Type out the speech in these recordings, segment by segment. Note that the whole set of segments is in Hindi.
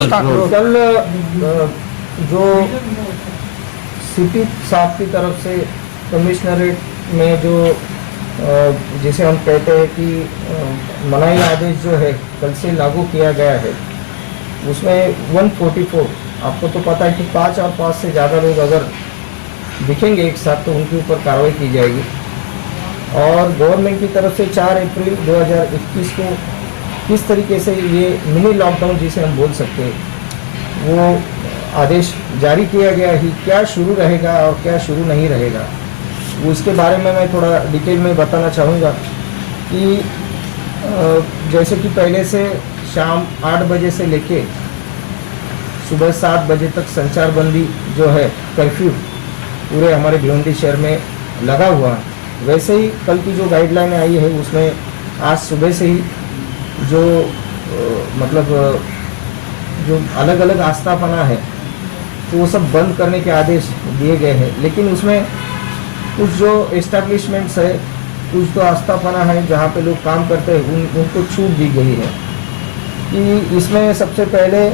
कल जो सिटी साहब की तरफ से कमिश्नरेट में जो जिसे हम कहते हैं कि मनाही आदेश जो है कल से लागू किया गया है, उसमें 144 आपको तो पता है कि 5 और 5 से ज़्यादा लोग अगर दिखेंगे एक साथ तो उनके ऊपर कार्रवाई की जाएगी। और गवर्नमेंट की तरफ से 4 अप्रैल 2021 को किस तरीके से ये मिनी लॉकडाउन जिसे हम बोल सकते हैं वो आदेश जारी किया गया ही, क्या शुरू रहेगा और क्या शुरू नहीं रहेगा, वो इसके बारे में मैं थोड़ा डिटेल में बताना चाहूँगा। कि जैसे कि पहले से शाम 8 बजे से लेके सुबह 7 बजे तक संचारबंदी जो है, कर्फ्यू पूरे हमारे भिवंडी शहर में लगा हुआ है, वैसे ही कल की जो गाइडलाइन आई है उसमें आज सुबह से ही जो मतलब जो अलग अलग आस्थापना है तो वो सब बंद करने के आदेश दिए गए हैं। लेकिन उसमें कुछ जो एस्टैब्लिशमेंट्स है, कुछ तो आस्थापना है जहाँ पे लोग काम करते हैं उनको छूट दी गई है। कि इसमें सबसे पहले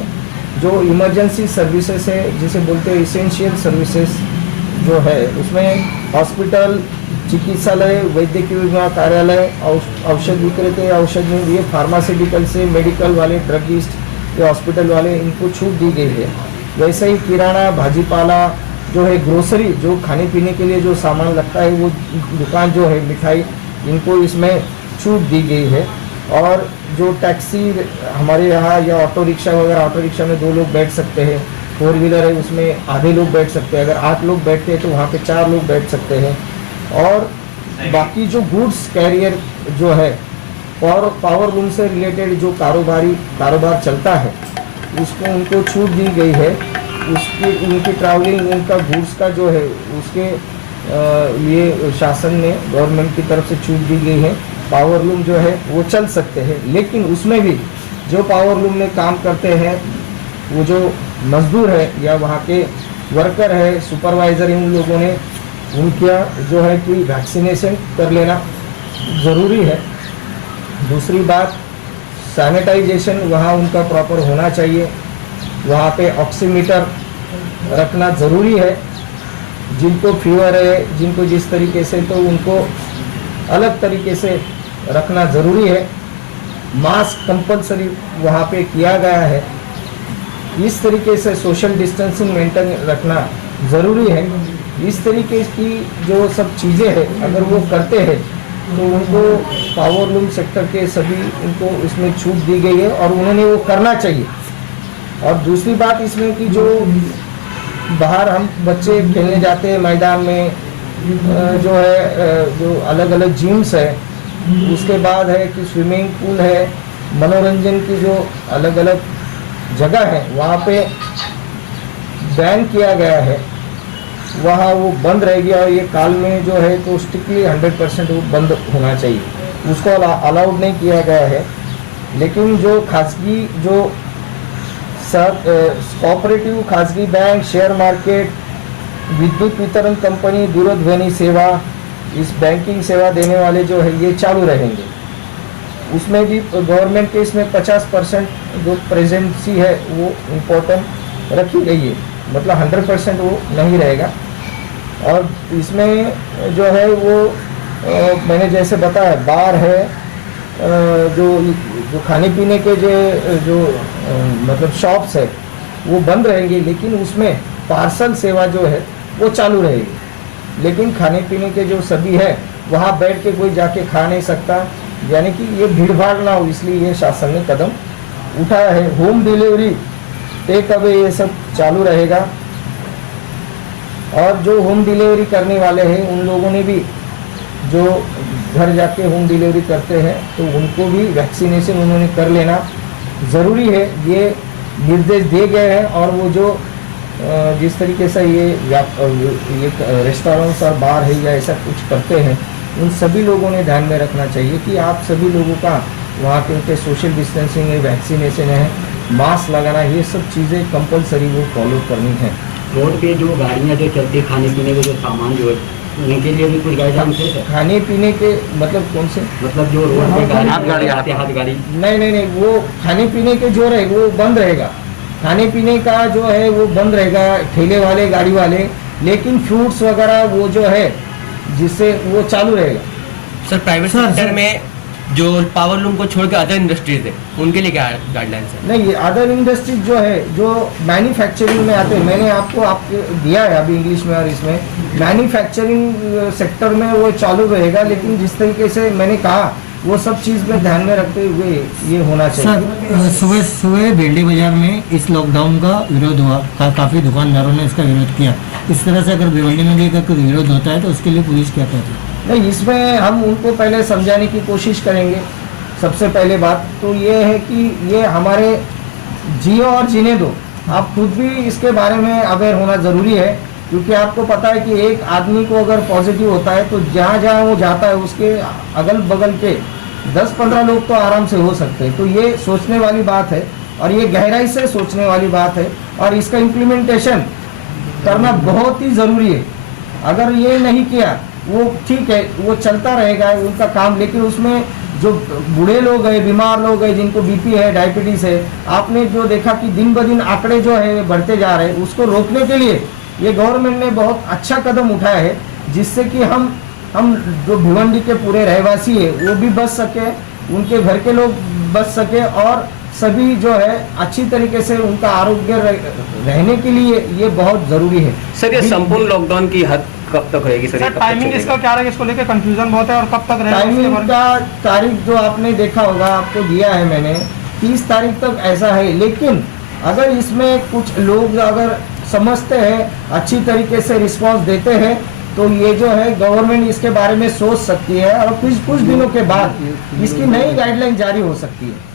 जो इमरजेंसी सर्विसेज है जिसे बोलते हैं इसेंशियल सर्विसेज जो है, उसमें हॉस्पिटल, चिकित्सालय, वैद्यकीय विभाग कार्यालय, औषध विक्रेता, औषध में ये फार्मास्यूटिकल से मेडिकल वाले, ड्रगिस्ट या हॉस्पिटल वाले, इनको छूट दी गई है। वैसे ही किराना, भाजीपाला जो है, ग्रोसरी जो खाने पीने के लिए जो सामान लगता है, वो दुकान जो है, मिठाई, इनको इसमें छूट दी गई है। और जो टैक्सी हमारे यहाँ या ऑटो रिक्शा वगैरह, ऑटो रिक्शा में 2 लोग बैठ सकते हैं, 4 व्हीलर है उसमें आधे लोग बैठ सकते हैं, अगर 8 लोग बैठते हैं तो वहाँ पे 4 लोग बैठ सकते हैं। और बाकी जो गुड्स कैरियर जो है और पावर लूम से रिलेटेड जो कारोबार चलता है उसको उनको छूट दी गई है। उसकी उनकी ट्रैवलिंग, उनका गुड्स का जो है उसके लिए शासन ने, गवर्नमेंट की तरफ से छूट दी गई है। पावर लूम जो है वो चल सकते हैं, लेकिन उसमें भी जो पावर लूम में काम करते हैं वो जो मजदूर है या वहाँ के वर्कर है, सुपरवाइज़र, इन लोगों ने उनका जो है कि वैक्सीनेशन कर लेना ज़रूरी है। दूसरी बात, सैनिटाइजेशन वहाँ उनका प्रॉपर होना चाहिए, वहाँ पे ऑक्सीमीटर रखना ज़रूरी है। जिनको फीवर है, जिनको जिस तरीके से, तो उनको अलग तरीके से रखना ज़रूरी है। मास्क कंपलसरी वहाँ पे किया गया है। इस तरीके से सोशल डिस्टेंसिंग मेंटेन रखना ज़रूरी है। इस तरीके की जो सब चीज़ें हैं अगर वो करते हैं तो उनको पावर लूम सेक्टर के सभी उनको इसमें छूट दी गई है और उन्होंने वो करना चाहिए। और दूसरी बात इसमें कि जो बाहर हम बच्चे खेलने जाते हैं मैदान में, जो है जो अलग अलग जिम्स है, उसके बाद है कि स्विमिंग पूल है, मनोरंजन की जो अलग अलग जगह है वहाँ पे बैन किया गया है, वहाँ वो बंद रहेगी। और ये काल में जो है तो स्ट्रिक्टली 100% वो बंद होना चाहिए, उसको अलाउड नहीं किया गया है। लेकिन जो खासगी जो कोऑपरेटिव, खासगी बैंक, शेयर मार्केट, विद्युत वितरण कंपनी, दूरध्वनि सेवा, इस बैंकिंग सेवा देने वाले जो है ये चालू रहेंगे। उसमें भी गवर्नमेंट के इसमें 50% जो प्रेजेंसी है वो इम्पोर्टेंट रखी गई है, मतलब 100% वो नहीं रहेगा। और इसमें जो है वो मैंने जैसे बताया, बार है, जो खाने पीने के जो मतलब शॉप्स है वो बंद रहेंगे, लेकिन उसमें पार्सल सेवा जो है वो चालू रहेगी। लेकिन खाने पीने के जो सभी है वहाँ बैठ के कोई जाके खा नहीं सकता, यानी कि ये भीड़ भाड़ ना हो, इसलिए ये शासन ने कदम उठाया है। होम डिलीवरी, टेक अवे, ये सब चालू रहेगा। और जो होम डिलीवरी करने वाले हैं उन लोगों ने भी, जो घर जाके होम डिलीवरी करते हैं, तो उनको भी वैक्सीनेशन उन्होंने कर लेना ज़रूरी है, ये निर्देश दिए गए हैं। और वो जो जिस तरीके से ये रेस्टोरेंट्स और बार है या ऐसा कुछ करते हैं, उन सभी लोगों ने ध्यान में रखना चाहिए कि आप सभी लोगों का वहाँ के उनके सोशल डिस्टेंसिंग है, वैक्सीनेशन है, मास्क लगाना, ये सब चीज़ें कंपलसरी वो फॉलो करनी है। रोड पे जो गाड़ियाँ जो चलती है, खाने पीने के जो सामान जो है, उनके लिए भी कुछ गाइडलाइंस है? खाने पीने के मतलब कौन से, मतलब जो रोड पे गाड़ी, हाथ गाड़ी, नहीं, वो खाने पीने के जो रहे वो बंद रहेगा। खाने पीने का जो है वो बंद रहेगा, ठेले वाले गाड़ी वाले, लेकिन फ्रूट्स वगैरह वो जो है जिससे वो चालू रहेगा। सर प्राइवेट सेक्टर में जो पावर लूम को छोड़ के अदर इंडस्ट्रीज है उनके लिए क्या गाइडलाइंस है? नहीं, अदर इंडस्ट्रीज जो है जो मैन्युफैक्चरिंग में आते हैं, मैंने आपको दिया है अभी इंग्लिश में और इसमें, मैन्युफैक्चरिंग सेक्टर में वो चालू रहेगा, लेकिन जिस तरीके से मैंने कहा वो सब चीज़ में ध्यान में रखते हुए ये होना चाहिए। सर सुबह भेल्डी बाजार में इस लॉकडाउन का विरोध हुआ, काफ़ी दुकानदारों ने इसका विरोध किया। इस तरह से अगर भिवंडी में भी अगर कोई विरोध होता है तो उसके लिए पुलिस क्या कहती है? नहीं, इसमें हम उनको पहले समझाने की कोशिश करेंगे। सबसे पहले बात तो ये है कि ये हमारे जियो और जीने दो, आप खुद भी इसके बारे में अवेयर होना ज़रूरी है, क्योंकि आपको पता है कि एक आदमी को अगर पॉजिटिव होता है तो जहाँ जहाँ वो जाता है उसके अगल बगल के 10-15 लोग तो आराम से हो सकते हैं। तो ये सोचने वाली बात है और ये गहराई से सोचने वाली बात है और इसका इम्प्लीमेंटेशन करना बहुत ही ज़रूरी है। अगर ये नहीं किया वो ठीक है, वो चलता रहेगा उनका काम, लेकिन उसमें जो बूढ़े लोग हैं, बीमार लोग हैं, जिनको बीपी है, डायबिटीज़ है, आपने जो देखा कि दिन ब दिन आंकड़े जो है बढ़ते जा रहे हैं, उसको रोकने के लिए ये गवर्नमेंट ने बहुत अच्छा कदम उठाया है, जिससे कि हम जो भिवंडी के पूरे रहवासी है वो भी बच सके, उनके घर के लोग बच सके और सभी जो है अच्छी तरीके से उनका आरोग्य रहने के लिए ये बहुत ज़रूरी है। सर ये संपूर्ण लॉकडाउन की हद कब तक रहेगी सर? टाइमिंग इसका क्या रहेगा, इसको लेकर कंफ्यूजन बहुत है और कब तक रहेगा? टाइमिंग का तारीख जो आपने देखा होगा, आपको दिया है मैंने, 30 तारीख तक ऐसा है, लेकिन अगर इसमें कुछ लोग अगर समझते हैं, अच्छी तरीके से रिस्पांस देते हैं, तो ये जो है गवर्नमेंट इसके बारे में सोच सकती है और कुछ दिनों के बाद इसकी नई गाइडलाइन जारी हो सकती है।